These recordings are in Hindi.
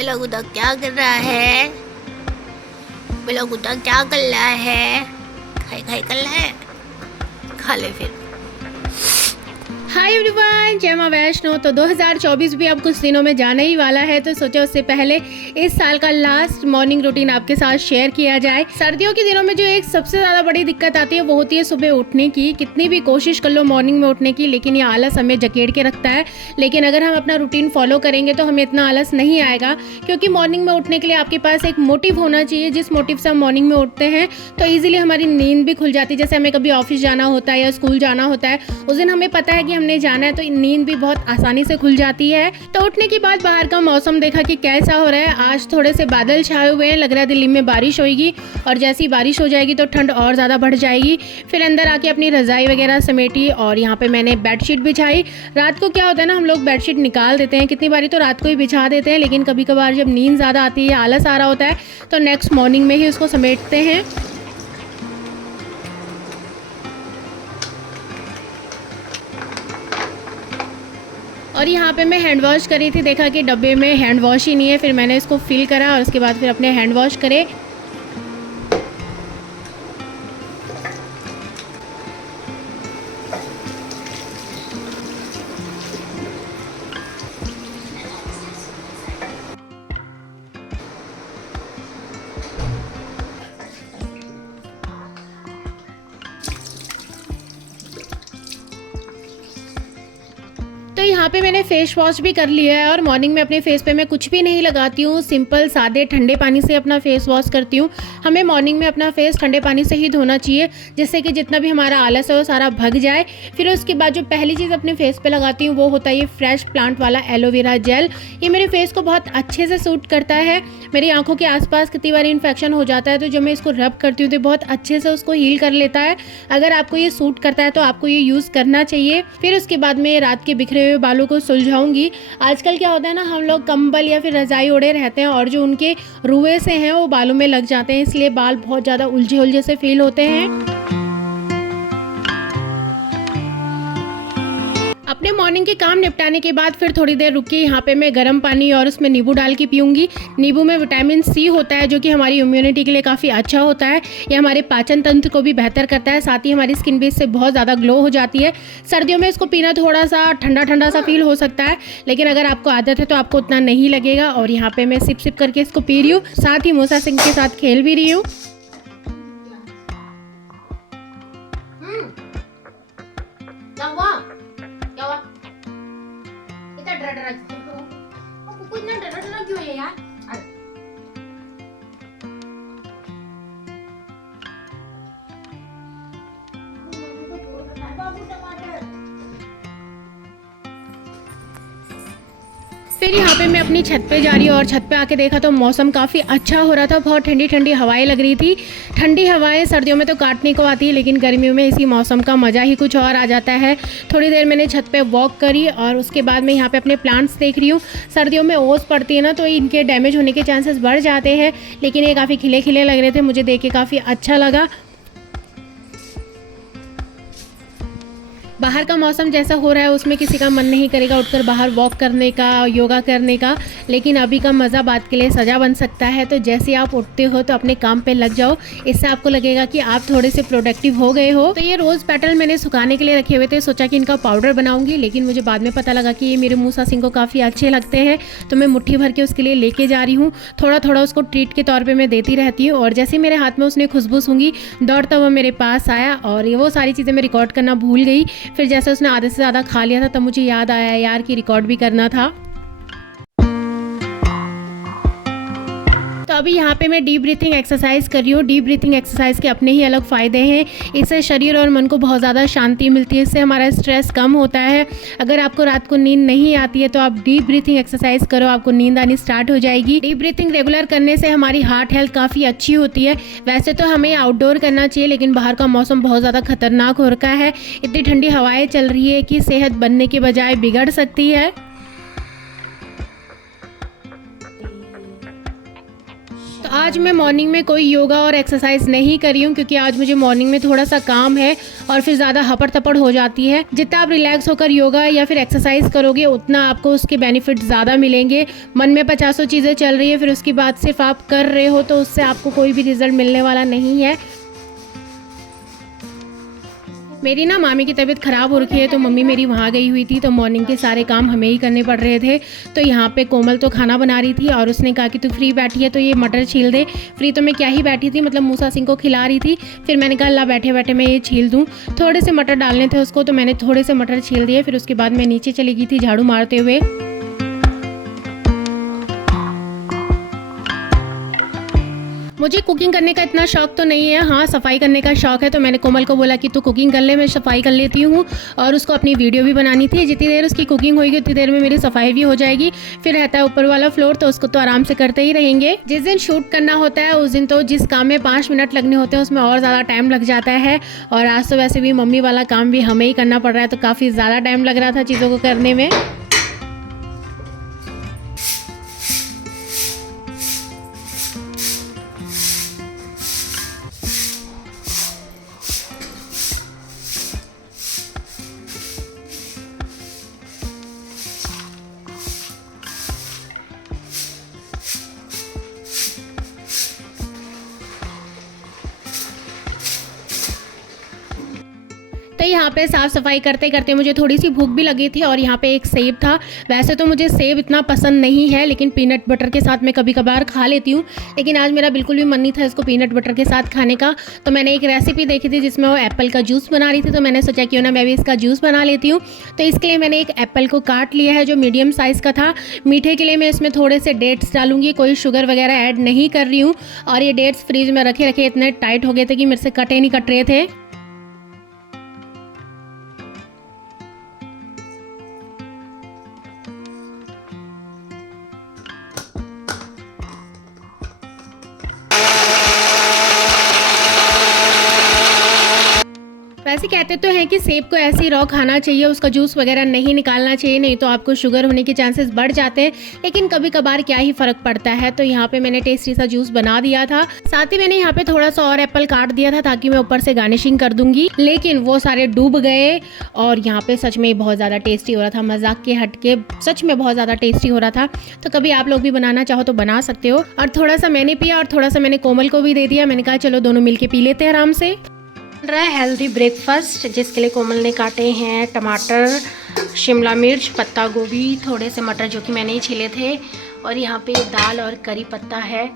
मेरा गुदा क्या कर रहा है? मेरा गुदा क्या कर रहा है? खाई खाई कर रहा है, खा ले फिर। हाय एवरीवन, जय मां वैष्णो। तो 2024 भी अब कुछ दिनों में जाने ही वाला है, तो सोचा उससे पहले इस साल का लास्ट मॉर्निंग रूटीन आपके साथ शेयर किया जाए। सर्दियों के दिनों में जो एक सबसे ज़्यादा बड़ी दिक्कत आती है वो होती है सुबह उठने की। कितनी भी कोशिश कर लो मॉर्निंग में उठने की, लेकिन ये आलस हमें जकेड़ के रखता है। लेकिन अगर हम अपना रूटीन फॉलो करेंगे तो हमें इतना आलस नहीं आएगा, क्योंकि मॉर्निंग में उठने के लिए आपके पास एक मोटिव होना चाहिए। जिस मोटिव से हम मॉर्निंग में उठते हैं तो ईजिली हमारी नींद भी खुल जाती है। जैसे हमें कभी ऑफिस जाना होता है या स्कूल जाना होता है, उस दिन हमें पता है कि हमने जाना है, तो नींद भी बहुत आसानी से खुल जाती है। तो उठने के बाद बाहर का मौसम देखा कि कैसा हो रहा है। आज थोड़े से बादल छाए हुए हैं, लग रहा है दिल्ली में बारिश होगी, और जैसी बारिश हो जाएगी तो ठंड और ज़्यादा बढ़ जाएगी। फिर अंदर आके अपनी रज़ाई वगैरह समेटी और यहाँ पे मैंने बेडशीट बिछाई। रात को क्या होता है ना, हम लोग बेडशीट निकाल देते हैं, कितनी बारी तो रात को ही बिछा देते हैं, लेकिन कभी कभार जब नींद ज़्यादा आती है, आलस आ रहा होता है, तो नेक्स्ट मॉर्निंग में ही उसको समेटते हैं। और यहाँ पे मैं हैंड वॉश करी थी, देखा कि डब्बे में हैंड वॉश ही नहीं है। फिर मैंने इसको फिल करा और उसके बाद फिर अपने हैंड वॉश करे। तो यहाँ पे मैंने फेस वॉश भी कर लिया है, और मॉर्निंग में अपने फेस पे मैं कुछ भी नहीं लगाती हूँ। सिंपल सादे ठंडे पानी से अपना फेस वॉश करती हूँ। हमें मॉर्निंग में अपना फेस ठंडे पानी से ही धोना चाहिए, जिससे कि जितना भी हमारा आलस है वो सारा भग जाए। फिर उसके बाद जो पहली चीज़ अपने फेस पे लगाती हूँ वो होता है ये फ्रेश प्लांट वाला एलोवेरा जेल। ये मेरे फेस को बहुत अच्छे से सूट करता है। मेरी आंखों के आसपास कितनी बार इन्फेक्शन हो जाता है, तो जब मैं इसको रब करती हूँ तो बहुत अच्छे से उसको हील कर लेता है। अगर आपको ये सूट करता है तो आपको ये यूज़ करना चाहिए। फिर उसके बाद में रात के बिखरे हुए बालों को सुलझाऊंगी। आजकल क्या होता है ना, हम लोग कंबल या फिर रजाई ओढ़े रहते हैं, और जो उनके रुए से हैं वो बालों में लग जाते हैं, इसलिए बाल बहुत ज़्यादा उलझे उलझे से फील होते हैं। अपने मॉर्निंग के काम निपटाने के बाद फिर थोड़ी देर रुक के यहाँ पे मैं गर्म पानी और उसमें नींबू डाल के पीऊँगी। नींबू में विटामिन सी होता है, जो कि हमारी इम्यूनिटी के लिए काफ़ी अच्छा होता है। ये हमारे पाचन तंत्र को भी बेहतर करता है, साथ ही हमारी स्किन भी इससे बहुत ज़्यादा ग्लो हो जाती है। सर्दियों में इसको पीना थोड़ा सा ठंडा ठंडा सा फील हो सकता है, लेकिन अगर आपको आदत है तो आपको उतना नहीं लगेगा। और यहाँ पर मैं सिप सिप करके इसको पी रही हूँ, साथ ही मूसा सिंह के साथ खेल भी रही हूँ। क्यों है यार? फिर यहाँ पे मैं अपनी छत पे जा रही हूँ, और छत पे आके देखा तो मौसम काफ़ी अच्छा हो रहा था। बहुत ठंडी ठंडी हवाएं लग रही थी। ठंडी हवाएं सर्दियों में तो काटने को आती है, लेकिन गर्मियों में इसी मौसम का मज़ा ही कुछ और आ जाता है। थोड़ी देर मैंने छत पे वॉक करी, और उसके बाद मैं यहाँ पे अपने प्लांट्स देख रही हूँ। सर्दियों में ओस पड़ती है ना, तो इनके डैमेज होने के चांसेस बढ़ जाते हैं, लेकिन ये काफ़ी खिले खिले लग रहे थे। मुझे देख के काफ़ी अच्छा लगा। बाहर का मौसम जैसा हो रहा है उसमें किसी का मन नहीं करेगा उठकर बाहर वॉक करने का, योगा करने का, लेकिन अभी का मज़ा बात के लिए सजा बन सकता है। तो जैसे आप उठते हो तो अपने काम पे लग जाओ, इससे आपको लगेगा कि आप थोड़े से प्रोडक्टिव हो गए हो। तो ये रोज़ पेटल मैंने सुखाने के लिए रखे हुए थे, सोचा कि इनका पाउडर बनाऊंगी, लेकिन मुझे बाद में पता लगा कि ये मेरे मूसा सिंह को काफ़ी अच्छे लगते हैं, तो मैं मुट्ठी भर के उसके लिए लेके जा रही हूँ। थोड़ा थोड़ा उसको ट्रीट के तौर पर मैं देती रहती हूँ, और जैसे मेरे हाथ में उसने खुशबू सूंघी, दौड़ता हुआ मेरे पास आया, और ये वो सारी चीज़ें मैं रिकॉर्ड करना भूल गई। फिर जैसे उसने आधे से ज़्यादा खा लिया था, तब मुझे याद आया यार कि रिकॉर्ड भी करना था। तो अभी यहाँ पे मैं डीप ब्रीथिंग एक्सरसाइज कर रही हूँ। डीप ब्रीथिंग एक्सरसाइज के अपने ही अलग फ़ायदे हैं। इससे शरीर और मन को बहुत ज़्यादा शांति मिलती है, इससे हमारा स्ट्रेस कम होता है। अगर आपको रात को नींद नहीं आती है तो आप डीप ब्रीथिंग एक्सरसाइज करो, आपको नींद आनी स्टार्ट हो जाएगी। डीप ब्रीथिंग रेगुलर करने से हमारी हार्ट हेल्थ काफ़ी अच्छी होती है। वैसे तो हमें आउटडोर करना चाहिए, लेकिन बाहर का मौसम बहुत ज़्यादा खतरनाक हो रखा है। इतनी ठंडी हवाएं चल रही है कि सेहत बनने के बजाय बिगड़ सकती है। तो आज मैं मॉर्निंग में कोई योगा और एक्सरसाइज नहीं करी हूँ क्योंकि आज मुझे मॉर्निंग में थोड़ा सा काम है और फिर ज़्यादा हपड़ थपड़ हो जाती है। जितना आप रिलैक्स होकर योगा या फिर एक्सरसाइज करोगे उतना आपको उसके बेनिफिट ज़्यादा मिलेंगे। मन में 50 चीज़ें चल रही है, फिर उसके बाद सिर्फ आप कर रहे हो तो उससे आपको कोई भी रिजल्ट मिलने वाला नहीं है। मेरी ना मामी की तबीयत ख़राब हो रखी है तो मम्मी मेरी वहाँ गई हुई थी, तो मॉर्निंग के सारे काम हमें ही करने पड़ रहे थे। तो यहाँ पे कोमल तो खाना बना रही थी और उसने कहा कि तू फ्री बैठी है तो ये मटर छील दे। फ्री तो मैं क्या ही बैठी थी, मतलब मूसा सिंह को खिला रही थी। फिर मैंने कहा अल्लाह बैठे बैठे मैं ये छील दूँ। थोड़े से मटर डालने थे उसको तो मैंने थोड़े से मटर छील दिए। फिर उसके बाद मैं नीचे चली गई थी झाड़ू मारते हुए। मुझे कुकिंग करने का इतना शौक तो नहीं है, हाँ सफाई करने का शौक है। तो मैंने कोमल को बोला कि तू कुकिंग कर ले, मैं सफाई कर लेती हूँ। और उसको अपनी वीडियो भी बनानी थी। जितनी देर उसकी कुकिंग होगी उतनी देर में मेरी सफाई भी हो जाएगी। फिर रहता है ऊपर वाला फ्लोर, तो उसको तो आराम से करते ही रहेंगे। जिस दिन शूट करना होता है उस दिन तो जिस काम में 5 मिनट लगने होते हैं उसमें और ज़्यादा टाइम लग जाता है। और आज तो वैसे भी मम्मी वाला काम भी हमें ही करना पड़ रहा है तो काफ़ी ज़्यादा टाइम लग रहा था चीज़ों को करने में। तो यहाँ पे साफ़ सफाई करते करते मुझे थोड़ी सी भूख भी लगी थी और यहाँ पे एक सेब था। वैसे तो मुझे सेब इतना पसंद नहीं है लेकिन पीनट बटर के साथ मैं कभी कभार खा लेती हूँ। लेकिन आज मेरा बिल्कुल भी मन नहीं था इसको पीनट बटर के साथ खाने का। तो मैंने एक रेसिपी देखी थी जिसमें वो एप्पल का जूस बना रही थी, तो मैंने सोचा क्यों ना मैं भी इसका जूस बना लेती हूँ। तो इसके लिए मैंने एक एप्पल को काट लिया है जो मीडियम साइज़ का था। मीठे के लिए मैं इसमें थोड़े से डेट्स डालूंगी, कोई शुगर वगैरह ऐड नहीं कर रही हूँ। और ये डेट्स फ्रीज में रखे रखे इतने टाइट हो गए थे कि मेरे से कटे नहीं कट रहे थे। वैसे कहते तो हैं कि सेब को ऐसे ही रॉ खाना चाहिए, उसका जूस वगैरह नहीं निकालना चाहिए, नहीं तो आपको शुगर होने के चांसेस बढ़ जाते हैं। लेकिन कभी कभार क्या ही फ़र्क पड़ता है। तो यहाँ पे मैंने टेस्टी सा जूस बना दिया था। साथ ही मैंने यहाँ पे थोड़ा सा और एप्पल काट दिया था ताकि मैं ऊपर से गार्निशिंग कर दूंगी, लेकिन वो सारे डूब गए। और यहाँ पे सच में बहुत ज़्यादा टेस्टी हो रहा था, मजाक के हट के सच में बहुत ज़्यादा टेस्टी हो रहा था। तो कभी आप लोग भी बनाना चाहो तो बना सकते हो। और थोड़ा सा मैंने पिया और थोड़ा सा मैंने कोमल को भी दे दिया। मैंने कहा चलो दोनों मिल के पी लेते हैं आराम से। रहा है हेल्दी ब्रेकफास्ट जिसके लिए कोमल ने काटे हैं टमाटर, शिमला मिर्च, पत्ता गोभी, थोड़े से मटर जो कि मैंने ही छीले थे। और यहाँ पे दाल और करी पत्ता है।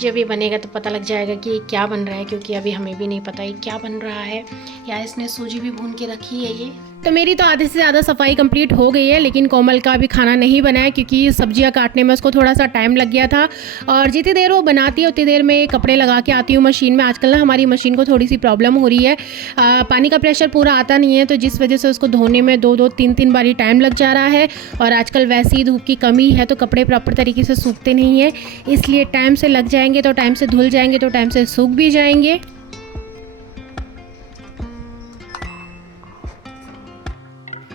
जब ये बनेगा तो पता लग जाएगा कि क्या बन रहा है, क्योंकि अभी हमें भी नहीं पता ये क्या बन रहा है। या इसने सूजी भी भून के रखी है ये। तो मेरी तो आधे से ज़्यादा सफाई कंप्लीट हो गई है, लेकिन कोमल का अभी खाना नहीं बनाया क्योंकि सब्जियां काटने में उसको थोड़ा सा टाइम लग गया था। और जितनी देर वो बनाती है उतनी देर में कपड़े लगा के आती हूँ मशीन में। आजकल ना हमारी मशीन को थोड़ी सी प्रॉब्लम हो रही है, पानी का प्रेशर पूरा आता नहीं है, तो जिस वजह से उसको धोने में 2-2, 3-3 बारी टाइम लग जा रहा है। और आजकल वैसे ही धूप की कमी है तो कपड़े प्रॉपर तरीके से सूखते नहीं है, इसलिए टाइम से लग जाएंगे तो टाइम से धुल जाएंगे तो टाइम से सूख भी जाएंगे।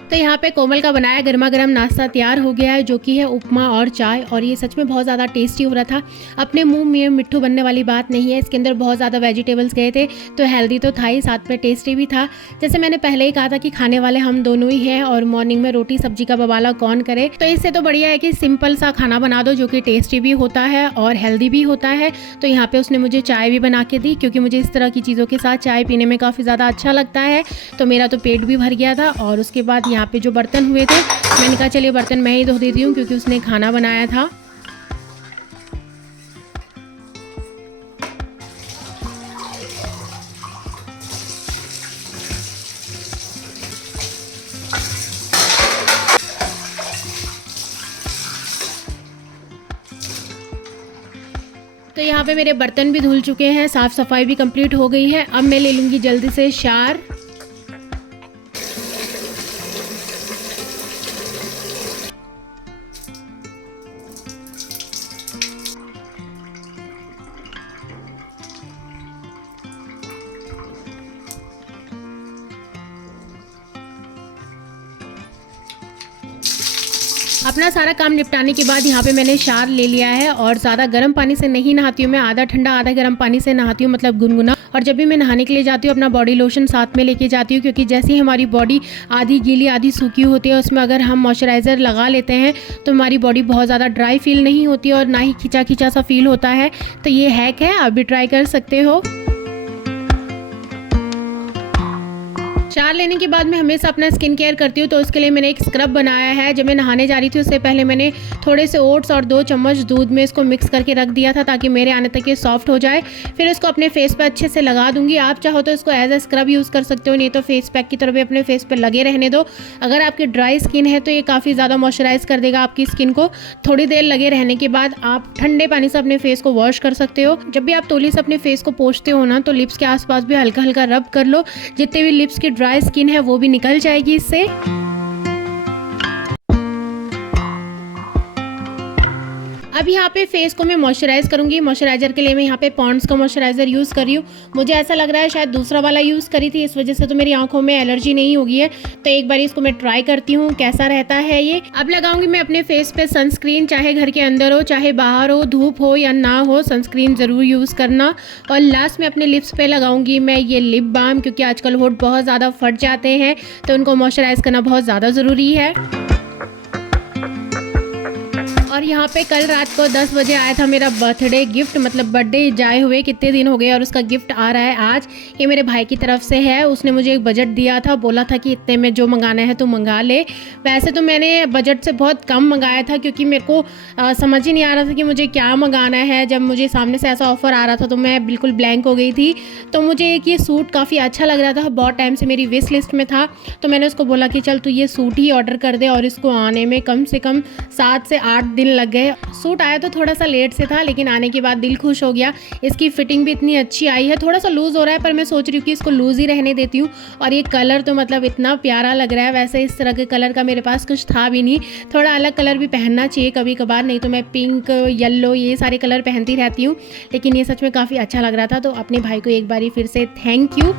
तो यहाँ पे कोमल का बनाया गर्मा गर्म नाश्ता तैयार हो गया है जो कि है उपमा और चाय। और ये सच में बहुत ज़्यादा टेस्टी हो रहा था। अपने मुंह में मिट्ठू बनने वाली बात नहीं है, इसके अंदर बहुत ज़्यादा वेजिटेबल्स गए थे तो हेल्दी तो था ही, साथ में टेस्टी भी था। जैसे मैंने पहले ही कहा था कि खाने वाले हम दोनों ही हैं और मॉर्निंग में रोटी सब्जी का बवाला कौन करे। तो इससे तो बढ़िया है कि सिंपल सा खाना बना दो जो कि टेस्टी भी होता है और हेल्दी भी होता है। तो यहाँ पे उसने मुझे चाय भी बना के दी क्योंकि मुझे इस तरह की चीज़ों के साथ चाय पीने में काफ़ी ज़्यादा अच्छा लगता है। तो मेरा तो पेट भी भर गया था। और उसके बाद यहाँ पे जो बर्तन हुए थे मैंने कहा चलिए बर्तन मैं ही धो देती हूँ क्योंकि उसने खाना बनाया था। तो यहाँ पे मेरे बर्तन भी धुल चुके हैं, साफ़ सफाई भी कंप्लीट हो गई है। अब मैं ले लूँगी जल्दी से शार। अपना सारा काम निपटाने के बाद यहाँ पे मैंने शावर ले लिया है और ज़्यादा गर्म पानी से नहीं नहाती हूँ मैं, आधा ठंडा आधा गर्म पानी से नहाती हूँ, मतलब गुनगुना। और जब भी मैं नहाने के लिए जाती हूँ अपना बॉडी लोशन साथ में लेके जाती हूँ, क्योंकि जैसे ही हमारी बॉडी आधी गीली आधी सूखी होती है, उसमें अगर हम मॉइस्चराइज़र लगा लेते हैं तो हमारी बॉडी बहुत ज़्यादा ड्राई फील नहीं होती और ना ही खिंचा खिंचा सा फील होता है। तो ये हैक है, आप भी ट्राई कर सकते हो। शावर लेने के बाद मैं हमेशा अपना स्किन केयर करती हूँ, तो उसके लिए मैंने एक स्क्रब बनाया है। जब मैं नहाने जा रही थी उससे पहले मैंने थोड़े से ओट्स और 2 चम्मच दूध में इसको मिक्स करके रख दिया था ताकि मेरे आने तक ये सॉफ्ट हो जाए। फिर इसको अपने फेस पे अच्छे से लगा दूंगी। आप चाहो तो इसको एज ए स्क्रब यूज़ कर सकते हो, नहीं तो फेस पैक की तरह भी अपने फेस पे लगे रहने दो। अगर आपकी ड्राई स्किन है तो ये काफ़ी ज़्यादा मॉइस्चराइज कर देगा आपकी स्किन को। थोड़ी देर लगे रहने के बाद आप ठंडे पानी से अपने फेस को वॉश कर सकते हो। जब भी आप तौली से अपने फेस को पोंछते हो ना, तो लिप्स के आसपास भी हल्का हल्का रब कर लो, जितने भी लिप्स की ड्राई स्किन है वो भी निकल जाएगी इससे। अब यहाँ पे फेस को मैं मॉइस्चराइज करूंगी। मॉइस्चराइजर के लिए मैं यहाँ पे पॉन्ड्स का मॉइस्चराइजर यूज़ कर रही हूँ। मुझे ऐसा लग रहा है शायद दूसरा वाला यूज़ करी थी, इस वजह से तो मेरी आंखों में एलर्जी नहीं होगी है। तो एक बार इसको मैं ट्राई करती हूँ कैसा रहता है ये। अब लगाऊंगी मैं अपने फेस पे सनस्क्रीन, चाहे घर के अंदर हो चाहे बाहर हो, धूप हो या ना हो, सनस्क्रीन ज़रूर यूज़ करना। और लास्ट में अपने लिप्स पे लगाऊंगी मैं ये लिप बाम, क्योंकि आजकल होठ बहुत ज़्यादा फट जाते हैं तो उनको मॉइस्चराइज करना बहुत ज़्यादा ज़रूरी है। और यहाँ पे कल रात को 10 बजे आया था मेरा बर्थडे गिफ्ट, मतलब बर्थडे जाए हुए कितने दिन हो गए और उसका गिफ्ट आ रहा है आज। ये मेरे भाई की तरफ से है। उसने मुझे एक बजट दिया था, बोला था कि इतने में जो मंगाना है तो मंगा ले। वैसे तो मैंने बजट से बहुत कम मंगाया था, क्योंकि मेरे को समझ ही नहीं आ रहा था कि मुझे क्या मंगाना है। जब मुझे सामने से ऐसा ऑफ़र आ रहा था तो मैं बिल्कुल ब्लैंक हो गई थी। तो मुझे एक ये सूट काफ़ी अच्छा लग रहा था, बहुत टाइम से मेरी विश लिस्ट में था। तो मैंने उसको बोला कि चल तू ये सूट ही ऑर्डर कर दे, और इसको आने में कम से कम 7 से 8 दिन लग गए। सूट आया तो थोड़ा सा लेट से था, लेकिन आने के बाद दिल खुश हो गया। इसकी फिटिंग भी इतनी अच्छी आई है। थोड़ा सा लूज़ हो रहा है पर मैं सोच रही हूँ कि इसको लूज़ ही रहने देती हूँ। और ये कलर तो मतलब इतना प्यारा लग रहा है। वैसे इस तरह के कलर का मेरे पास कुछ था भी नहीं। थोड़ा अलग कलर भी पहनना चाहिए कभी कभार, नहीं तो मैं पिंक येलो ये सारे कलर पहनती रहती हूँ। लेकिन ये सच में काफ़ी अच्छा लग रहा था। तो अपने भाई को एक बारी फिर से थैंक यू।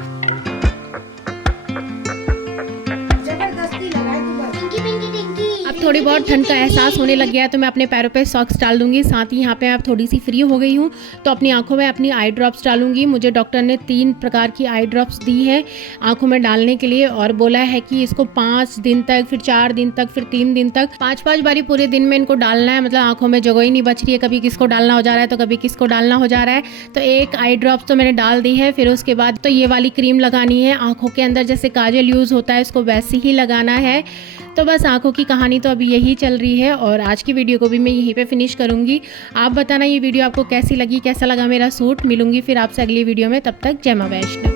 थोड़ी बहुत ठंड का एहसास होने लग गया है तो मैं अपने पैरों पे सॉक्स डाल दूंगी। साथ ही यहाँ पे आप थोड़ी सी फ्री हो गई हूँ तो अपनी आंखों में अपनी आई ड्रॉप्स डालूंगी। मुझे डॉक्टर ने 3 प्रकार की आई ड्रॉप्स दी है आंखों में डालने के लिए, और बोला है कि इसको 5 दिन तक, फिर 4 दिन तक, फिर 3 दिन तक 5-5 बारी पूरे दिन में इनको डालना है। मतलब आंखों में जगह ही नहीं बच रही है, कभी किसको डालना हो जा रहा है तो कभी किसको डालना हो जा रहा है। तो एक आई ड्रॉप्स तो मैंने डाल दी है। फिर उसके बाद तो ये वाली क्रीम लगानी है आंखों के अंदर, जैसे काजल यूज़ होता है इसको वैसे ही लगाना है। तो बस आंखों की कहानी तो अभी यही चल रही है और आज की वीडियो को भी मैं यहीं पे फिनिश करूंगी। आप बताना ये वीडियो आपको कैसी लगी, कैसा लगा मेरा सूट। मिलूंगी फिर आपसे अगली वीडियो में, तब तक जय मां वैष्णो।